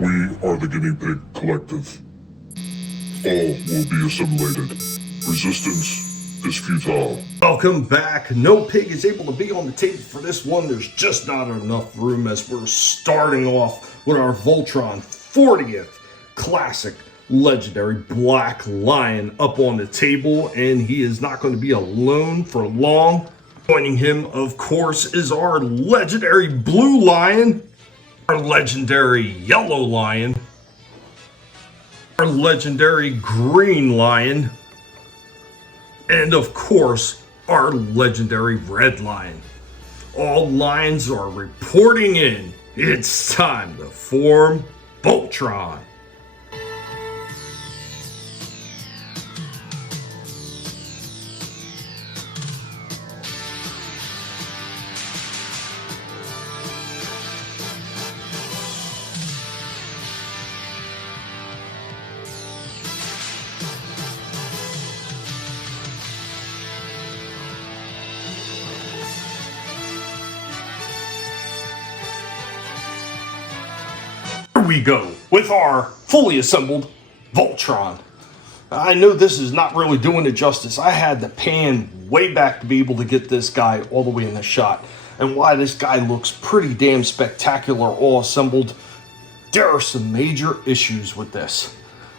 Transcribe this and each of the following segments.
We are the Guinea Pig Collective. All will be assimilated. Resistance is futile. Welcome back. No pig is able to be on the table for this one. There's just not enough room as we're starting off with our Voltron 40th classic legendary black lion up on the table, and he is not going to be alone for long. Joining him, of course, is our legendary blue lion, our legendary yellow lion, our legendary green lion, and of course, our legendary red lion. All lions are reporting in. It's time to form Voltron. Here we go with our fully assembled Voltron. I know this is not really doing it justice. I had to pan way back to be able to get this guy all the way in the shot. And why this guy looks pretty damn spectacular all assembled, there are some major issues with this.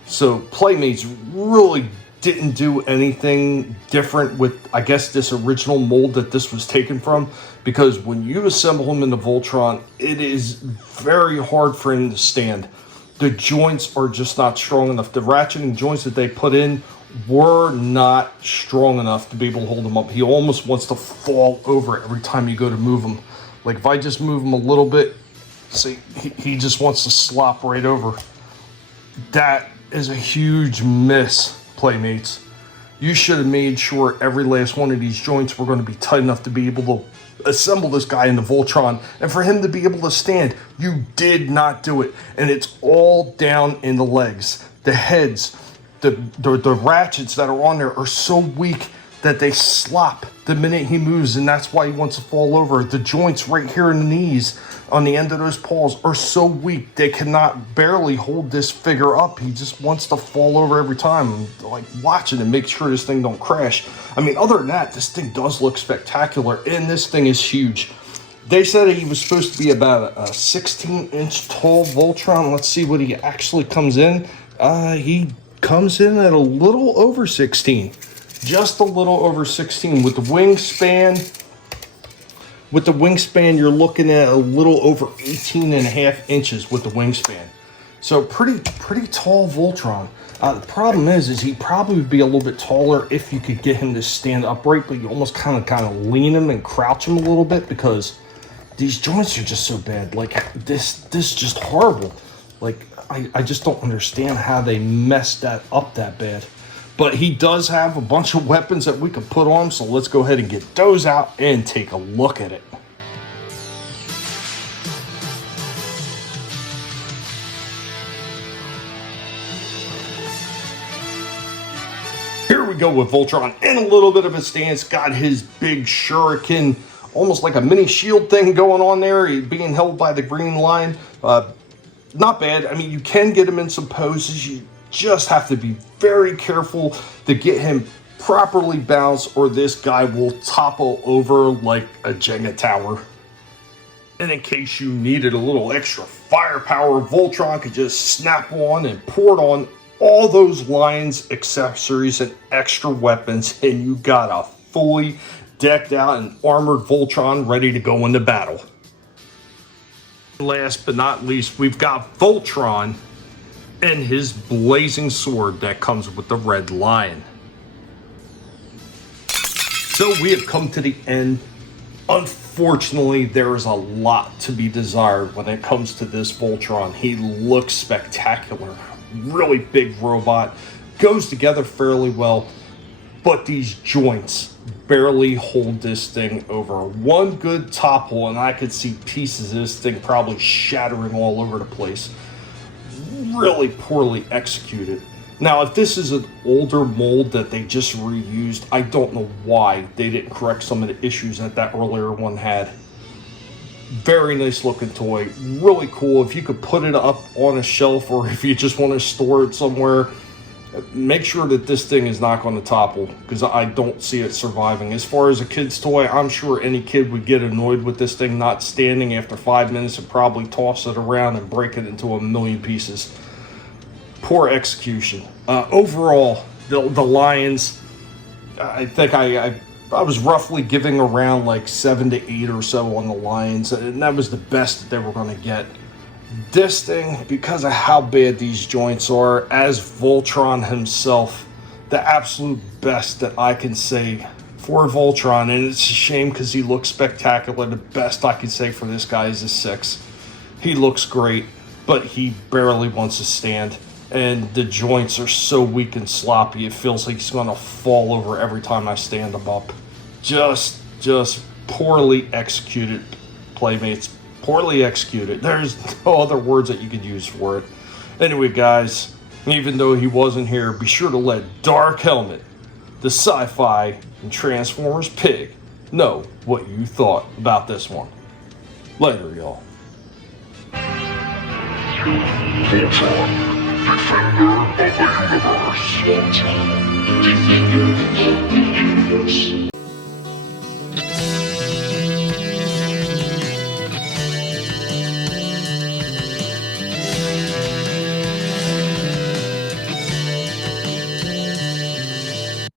So Playmates really didn't do anything different with, I guess, this original mold that this was taken from, because when you assemble him in the Voltron, it is very hard for him to stand. The joints are just not strong enough. The ratcheting joints that they put in were not strong enough to be able to hold him up. He almost wants to fall over every time you go to move him. Like if I just move him a little bit, see, he just wants to slop right over. That is a huge miss, Playmates. You should have made sure every last one of these joints were going to be tight enough to be able to assemble this guy in the Voltron and for him to be able to stand. You did not do it, and it's all down in the legs. The heads, the ratchets that are on there are so weak that they slop the minute he moves, and that's why he wants to fall over. The joints right here in the knees on the end of those paws are so weak they cannot barely hold this figure up. He just wants to fall over every time. I'm like watching to make sure this thing don't crash. I mean, other than that, this thing does look spectacular, and this thing is huge. They said he was supposed to be about a 16-inch tall Voltron. Let's see what he actually comes in. He comes in at a little over 16. Just a little over 16 with the wingspan. With the wingspan, you're looking at a little over 18 and a half inches with the wingspan. So pretty tall Voltron. The problem is he'd probably be a little bit taller if you could get him to stand upright, but you almost kind of lean him and crouch him a little bit because these joints are just so bad. Like this is just horrible. Like I just don't understand how they messed that up that bad. But he does have a bunch of weapons that we can put on him, so let's go ahead and get those out and take a look at it. Here we go with Voltron in a little bit of a stance. Got his big shuriken, almost like a mini shield thing going on there. He's being held by the green line. Not bad. I mean, you can get him in some poses. You just have to be very careful to get him properly balanced, or this guy will topple over like a Jenga tower. And in case you needed a little extra firepower, Voltron could just snap on and port on all those lines, accessories, and extra weapons, and you got a fully decked out and armored Voltron ready to go into battle. Last but not least, we've got Voltron and his blazing sword that comes with the red lion. So we have come to the end. Unfortunately, there is a lot to be desired when it comes to this Voltron. He looks spectacular. Really big robot. Goes together fairly well. But these joints barely hold this thing over. One good topple and I could see pieces of this thing probably shattering all over the place. Really poorly executed. Now, if this is an older mold that they just reused, I don't know why they didn't correct some of the issues that earlier one had. Very nice looking toy, really cool. If you could put it up on a shelf, or if you just want to store it somewhere, make sure that this thing is not going to topple, because I don't see it surviving. As far as a kid's toy, I'm sure any kid would get annoyed with this thing not standing after 5 minutes and probably toss it around and break it into a million pieces. Poor execution. Overall, the Lions, I think I was roughly giving around like 7 to 8 or so on the Lions, and that was the best that they were going to get. This thing, because of how bad these joints are, as Voltron himself, the absolute best that I can say for Voltron, and it's a shame because he looks spectacular. The best I can say for this guy is a 6. He looks great, but he barely wants to stand, and the joints are so weak and sloppy, it feels like he's going to fall over every time I stand him up. Just poorly executed, Playmates. Poorly executed. There's no other words that you could use for it. Anyway, guys, even though he wasn't here, be sure to let Dark Helmet, the Sci-Fi and Transformers Pig, know what you thought about this one. Later, y'all. Voltron, defender of the universe. Voltron, defender of the universe.